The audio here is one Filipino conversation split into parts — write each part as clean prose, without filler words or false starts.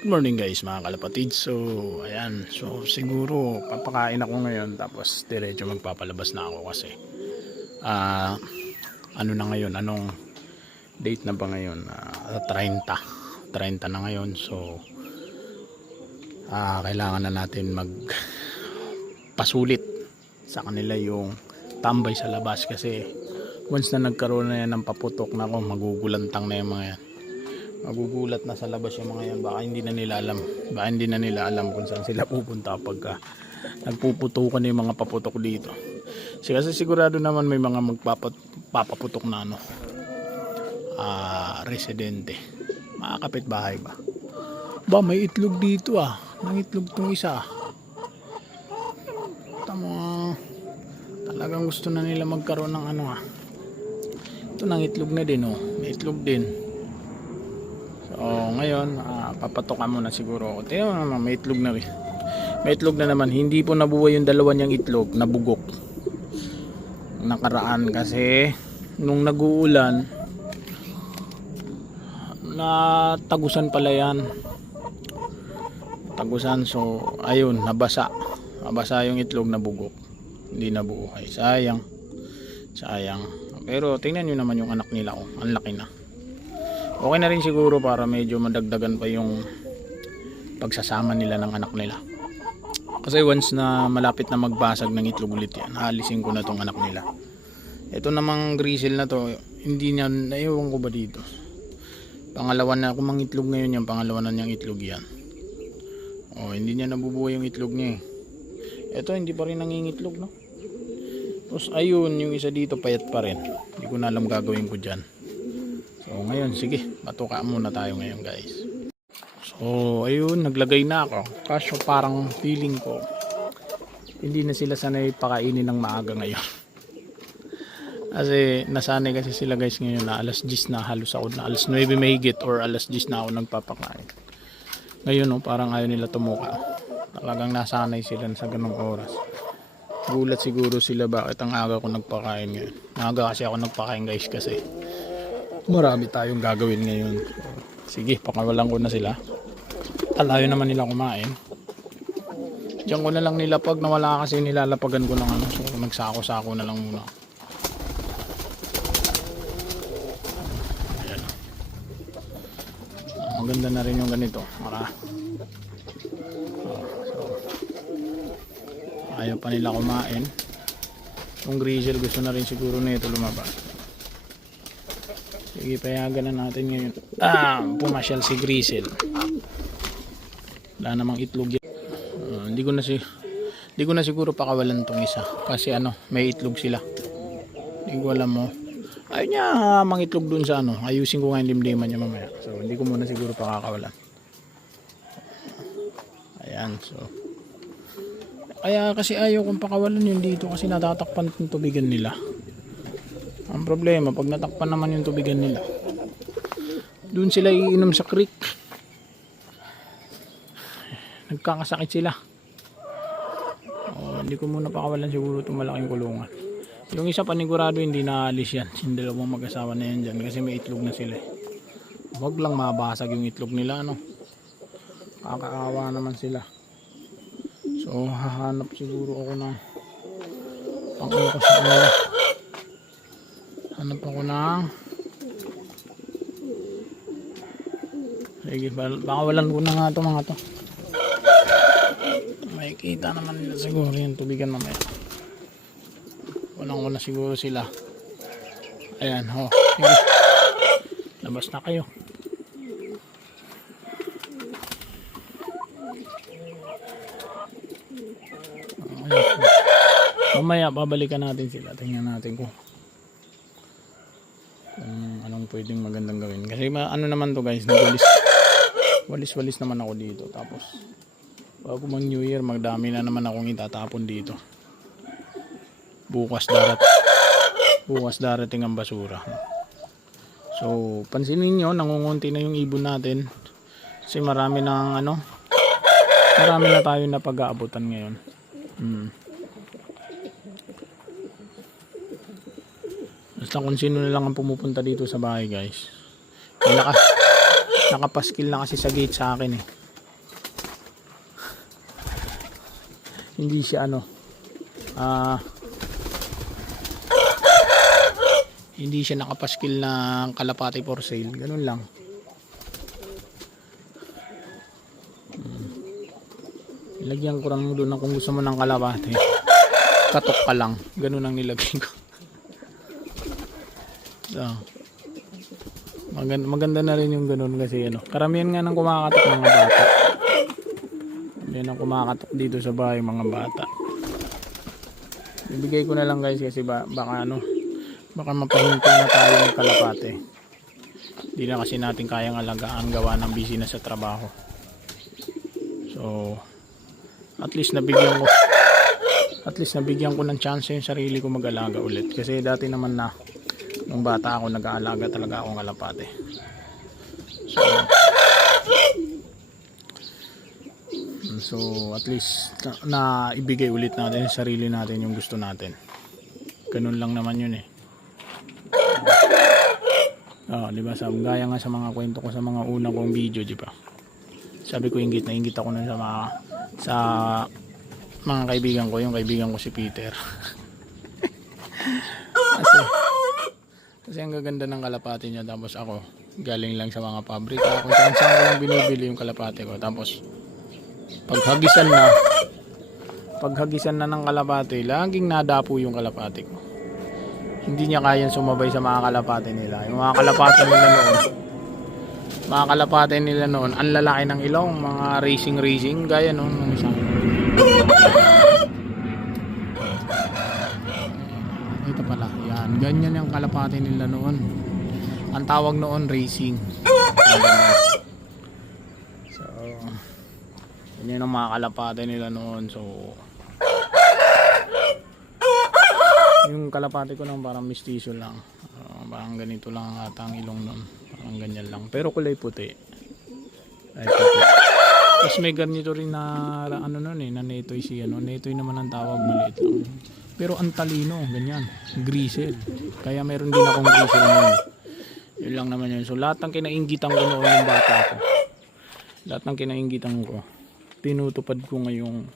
Good morning guys mga kalapatid. So ayan, so siguro papakain ako ngayon tapos diretso magpapalabas na ako kasi ano na ngayon, anong date na ba ngayon? 30 na ngayon. So kailangan na natin magpasulit sa kanila yung tambay sa labas kasi once na nagkaroon na yan ng paputok na ako, magugulantang na yung mga yan. Magugulat na sa labas yung mga yan, baka hindi na nila alam kung saan sila pupunta pagka nagpuputukan yung mga paputok dito. Kasi sigurado naman may mga magpapaputok na residente, mga kapitbahay ba may itlog dito nang itlog tong isa. Tama, talagang gusto na nila magkaroon ng ito ng itlog na din may itlog din. So ngayon papatokan muna siguro ako. Tingnan mo naman, may itlog na may itlog na naman. Hindi po nabuhay yung dalawa niyang itlog, nabugok nakaraan kasi nung nag-uulan natagusan pala yan, tagusan. So ayun, nabasa yung itlog, nabugok, hindi nabuhay. Sayang. Pero tingnan nyo naman yung anak nila, ang laki na. Okay na rin siguro para medyo madagdagan pa yung pagsasama nila ng anak nila. Kasi once na malapit na magbasag ng itlog ulit yan, haalisin ko na tong anak nila. Ito namang grizzle na to, hindi niya, naiwan ko ba dito? Pangalawa na, kung mangitlog ngayon yan, pangalawa na niyang itlog yan. Hindi niya nabubuhay yung itlog niya Ito hindi pa rin nangingitlog, no? Tapos ayun, yung isa dito payat pa rin. Hindi ko na alam gagawin ko dyan. So ngayon, sige, patuka muna tayo ngayon guys. So ayun, naglagay na ako. Kaso parang feeling ko hindi na sila sanay pakainin ng maaga ngayon. Kasi nasanay kasi sila guys ngayon na alas 10 na, halos ako na alas 9 mahigit or alas 10 na ako nagpapakain. Ngayon parang ayaw nila tumuka. Talagang nasanay sila sa ganong oras. Gulat siguro sila bakit ang aga ko nagpakain ngayon. Maaga kasi ako nagpakain guys kasi marami tayong gagawin ngayon. Sige, pakawalan ko na sila. Alayo naman nila kumain. Diyan ko na lang nilapag, nawala kasi nilalapagan ko ng so nagsako-sako na lang muna. Ayan. Maganda na rin yung ganito. Ayaw pa nila kumain. Yung grizzle gusto na rin siguro na ito lumabas. Sige, payagan na natin ngayon. Pumasyal si grizzle. Wala namang itlog yan. Hindi ko na siguro pakawalan tong isa. Kasi may itlog sila. Hindi ko alam mo. Ayaw niya mangitlog dun sa ayusin ko nga yung limliman niya mamaya. So hindi ko muna siguro pakakawalan. Ayan, so kaya kasi ayaw kong pakawalan yun dito kasi natatakpan yung tubigan nila. Ang problema, pag natakpan naman yung tubigan nila, doon sila iinom sa creek. Nagkakasakit sila. Hindi ko muna pakawalan siguro itong malaking kulungan. Yung isa panigurado hindi naalis yan. Yung dalawang mag-asawa na yan dyan kasi may itlog na sila. Huwag lang mabasag yung itlog nila. Kakaawa naman sila. So hahanap siguro ako ng pang-ulo ko sa kanila. Hanap ako ng sige, pakawalan ko na nga ito mga to. Makikita naman nila siguro yung tubigan mamaya. Walang na siguro sila. Ayan, sige. Labas na kayo. Mamaya babalikan natin sila. Tingnan natin kung anong pwedeng magandang gawin. Kasi naman to guys, walis naman ako dito. Tapos bago mag New Year, magdami na naman akong itatapon dito. Bukas darating ang basura. So pansinin nyo, nangungunti na yung ibon natin. Kasi marami na tayo na pag-aabutan ngayon. Basta kung sino na lang ang pumupunta dito sa bahay guys. Nakapaskil na kasi sa gate sa akin hindi siya hindi siya nakapaskil ng kalapati for sale, ganun lang. Ilagyan ko lang doon kung gusto mo ng kalapati, katok ka lang, ganun ang nilagay ko. So, maganda na rin yung ganun kasi karamihan nga ng kumakatok mga bata. Yan ang kumakatok dito sa bahay, mga bata. Ibigay ko na lang guys kasi baka mapahintay na tayo ng kalapate. Hindi na kasi natin kayang alagaan, gawa ng busy na sa trabaho. So at least nabigyan ko ng chance yung sarili ko mag-alaga ulit. Kasi dati naman nung bata ako, nag-aalaga talaga akong kalapate. So at least na ibigay ulit natin sa sarili natin yung gusto natin. Ganun lang naman yun eh. Di ba? Gaya nga sa mga kwento ko sa mga una kong video, di ba? Sabi ko ingit ako nun sa mga kaibigan ko, yung kaibigan ko si Peter. kasi ang gaganda ng kalapati niya, tapos ako galing lang sa mga pabrika kung saan ko lang binibili yung kalapati ko. Tapos paghagisan na ng kalapati, laging nadapo yung kalapati ko. Hindi niya kayang sumabay sa mga kalapati nila. Yung mga kalapati nila noon, ang lalaki ng ilong, mga racing, gaya nung isang. Ito pala, yan. Ganyan yung kalapati nila noon. Ang tawag noon, racing. So, ganyan ang mga kalapati nila noon. So, yung kalapati ko nang parang mistiso lang. Parang ganito lang ata ang ilong nun. Parang ganyan lang. Pero kulay puti. Ay, puti. Tapos may ganito rin na nun na netoy siya. Netoy naman ang tawag, maliit lang. Pero ang talino, ganyan. Grisel. Kaya meron din akong grisel nun. Yun lang naman yun. So lahat ng kinainggitan ko noon yung bata ko. Lahat ng kinainggitan ko, tinutupad ko ngayong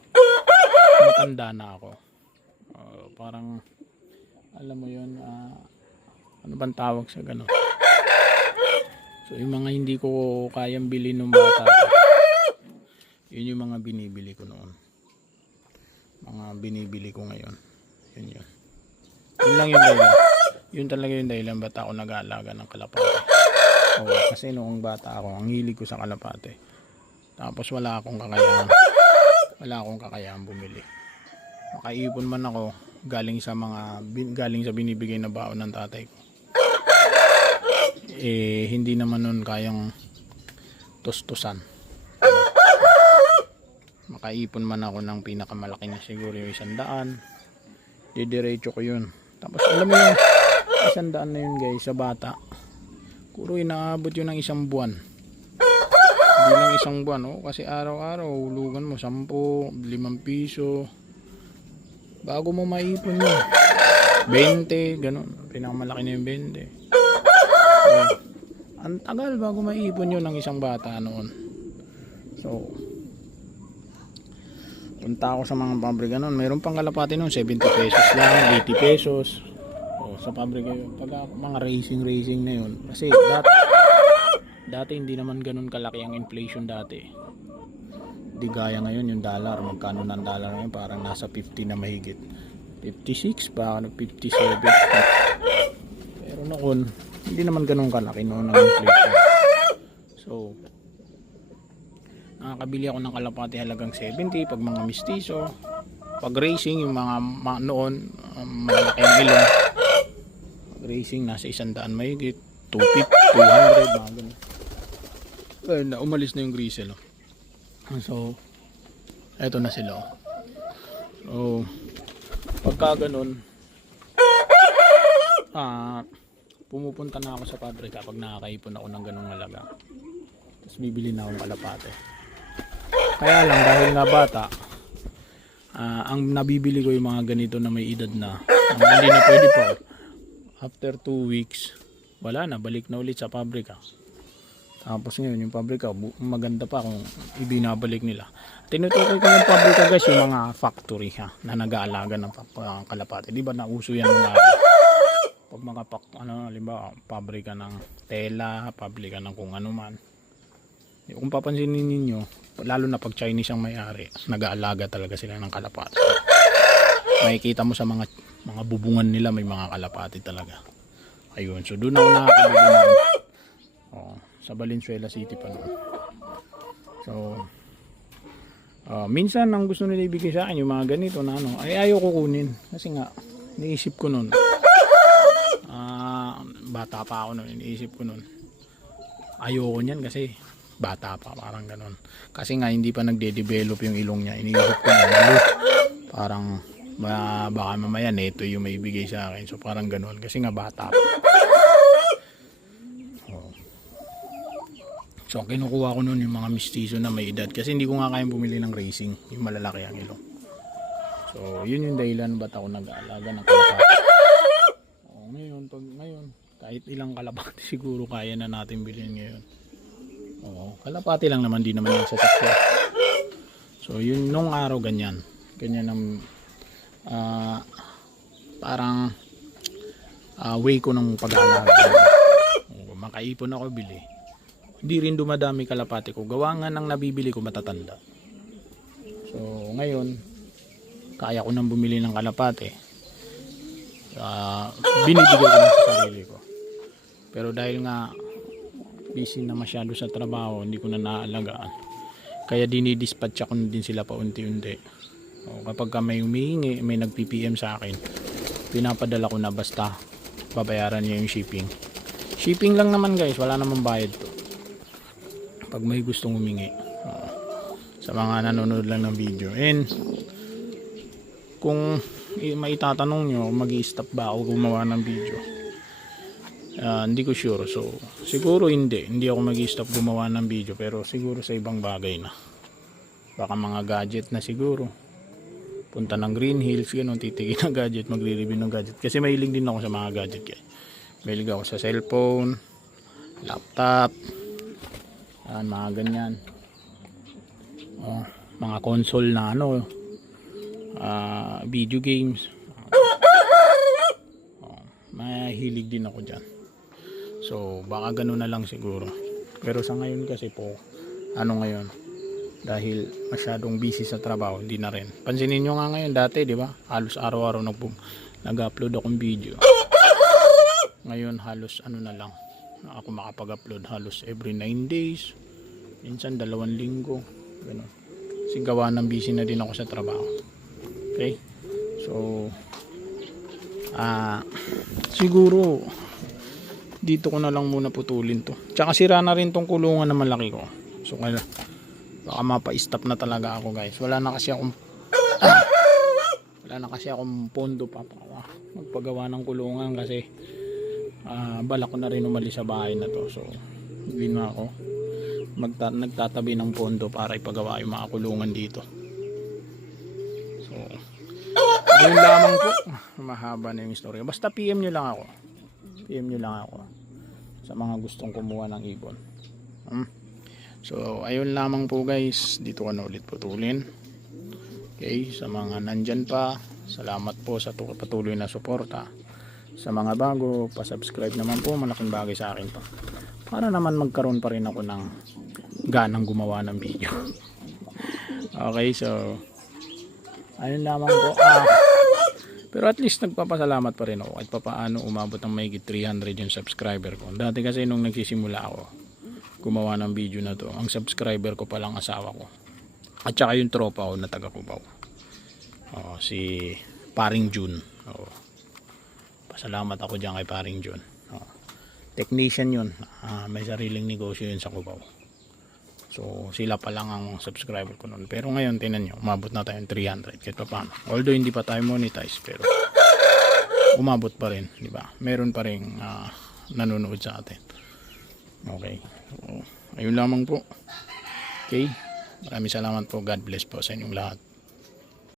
matanda na ako. Parang alam mo yun, ano bang tawag sa gano'n? So yung mga hindi ko kayang bilhin ng bata ko, yun yung mga binibili ko noon. Mga binibili ko ngayon. Yun lang yung dahilan. Yun talaga yung dahilan ba't ako nag-aalaga ng kalapate. Kasi noong bata ako, ang hilig ko sa kalapate. Tapos wala akong kakayahan bumili. Makaipon man ako galing sa binibigay na baon ng tatay ko. Hindi naman nun kayang tustusan. Makaipon man ako ng pinakamalaki na siguro yung 100. Didiretso ko yun. Tapos alam mo yung 100 na yun guys, sa bata, kuro inaabot yun ng 1 buwan. Hindi lang 1 buwan, kasi araw-araw hulugan mo 10, 5 piso. Bago mo maipon yun, 20, ganun. Pinakamalaki na yung 20. So, ang tagal bago maipon yun ng isang bata noon. So, punta ako sa mga pabrika noon. Mayroon pang kalapati noon, 70 pesos lang, 80 pesos. Sa pabrika yun. Pag mga racing na yun. Kasi dati hindi naman ganun kalaki ang inflation dati. Di gaya ngayon yung dollar, magkano ng dollar ngayon, parang nasa 50 na mahigit, 56 pa, 57. Pero noon hindi naman ganun kalaki noon ang inflation. So nakakabili ako ng kalapati halagang 70 pag mga mistiso. Pag racing, yung mga noon malaki ang ilong, pag racing nasa 100 mahigit, 250, 200 mga ganun. Umalis na yung grisel. So, eto na sila. So, pagka ganun, pumupunta na ako sa pabrika pag nakakaipon ako ng ganung halaga. Tapos bibili na akong kalapate. Kaya lang, dahil nga bata, ang nabibili ko yung mga ganito na may edad na, hindi na pwede pa. After 2 weeks, wala na, balik na ulit sa pabrika. Tapos ngayon yung pabrika, maganda pa kung ibinabalik nila. Tinutukoy ko yung pabrika guys, yung mga factory ha, na nag-aalaga ng kalapati. Di ba nauso yan mga pag mga halimbawa, pabrika ng tela, pabrika ng kung ano man. Kung papansinin ninyo, lalo na pag Chinese ang may-ari, nag-aalaga talaga sila ng kalapati. Makikita mo sa mga bubungan nila may mga kalapati talaga. Ayun, so doon ako nakakabili ng sa Valenzuela City pa noon. So minsan ang gusto nila ibigay sa akin yung mga ganito na ay ayaw ko kunin kasi nga iniisip ko noon bata pa ako noon, iniisip ko noon ayoko niyan kasi bata pa, parang ganon. Kasi nga hindi pa nagde-develop yung ilong niya, iniisip ko noon parang baka mamaya neto yung may ibigay sa akin, so parang ganon kasi nga bata pa. So kinukuha ko noon yung mga mistizo na may edad kasi hindi ko nga kayang bumili ng racing, yung malalaki ang ilong. So yun yung dahilan ba't ako nag-aalaga ng kalapati. Ngayon kahit ilang kalapati siguro kaya na natin bilhin ngayon. Kalapati lang naman, di naman yung sasakyan. So yun nung araw ganyan ang parang way ko ng pag-aalaga. Makaipon ako, bili. Hindi rin dumadami kalapati ko, gawa nga ng nabibili ko matatanda. So ngayon kaya ko nang bumili ng kalapati, binibigay ko na sa sarili ko. Pero dahil nga busy na masyado sa trabaho, hindi ko na naalagaan, kaya dinidispatch ko na din sila paunti-unti. Kapag may humihingi, may nag-PPM sa akin, pinapadala ko na, basta babayaran niya yung shipping lang naman guys, wala namang bayad to pag may gustong humingi sa mga nanonood lang ng video. And kung maitatanong nyo mag-i-stop ba ako gumawa ng video, hindi ko sure. So siguro hindi ako mag-i-stop gumawa ng video, pero siguro sa ibang bagay na, baka mga gadget na siguro, punta ng Green Hills, ganun, titigil ng gadget, magre-review ng gadget kasi mahilig din ako sa mga gadget guys. Mahilig ako sa cellphone, laptop, mga ganyan, mga console na video games, mahilig din ako dyan. So baka ganun na lang siguro, pero sa ngayon kasi po ngayon, dahil masyadong busy sa trabaho, hindi na rin. Pansinin nyo nga ngayon, dati di ba halos araw-araw nag-upload akong video. Ngayon halos na lang ako makapag-upload, halos every 9 days, minsan 2 linggo, ganun. Kasi gawa ng busy na din ako sa trabaho. Okay, so siguro dito ko na lang muna putulin to. Tsaka sira na rin tong kulungan na malaki ko, so kaya baka mapa-stop na talaga ako guys. Wala na kasi akong pondo pa magpagawa ng kulungan kasi balak ko na rin umalis sa bahay na to. So hindi na ako nagtatabi ng pondo para ipagawa yung mga kulungan dito. So yun lamang po, mahaba na yung story. Basta PM nyo lang ako sa mga gustong kumuha ng ibon. So ayun lamang po guys, dito ko na ulit putulin. Okay, sa mga nandyan pa, salamat po sa patuloy na suporta. Sa mga bago, pa-subscribe naman po, malaking bagay sa akin pa, para naman magkaroon pa rin ako ng ganang gumawa ng video. Okay, so ayun lamang po. Pero at least nagpapasalamat pa rin ako kahit papaano umabot ng mahigit 300 yung subscriber ko. Dati kasi nung nagsisimula ako gumawa ng video na to, ang subscriber ko palang asawa ko at saka yung tropa ko na taga Cubao, si Paring Jun. Pasalamat ako dyan kay Paring Jun. Technician yun, may sariling negosyo yun sa Cubao. So sila pa lang ang subscriber ko noon. Pero ngayon tingnan nyo, umabot na tayo ng 300 kahit pa paano. Although hindi pa tayo monetize, pero umabot pa rin, di ba? Meron pa rin nanonood sa atin. Okay, so ayun lamang po. Okay, maraming salamat po. God bless po sa inyong lahat.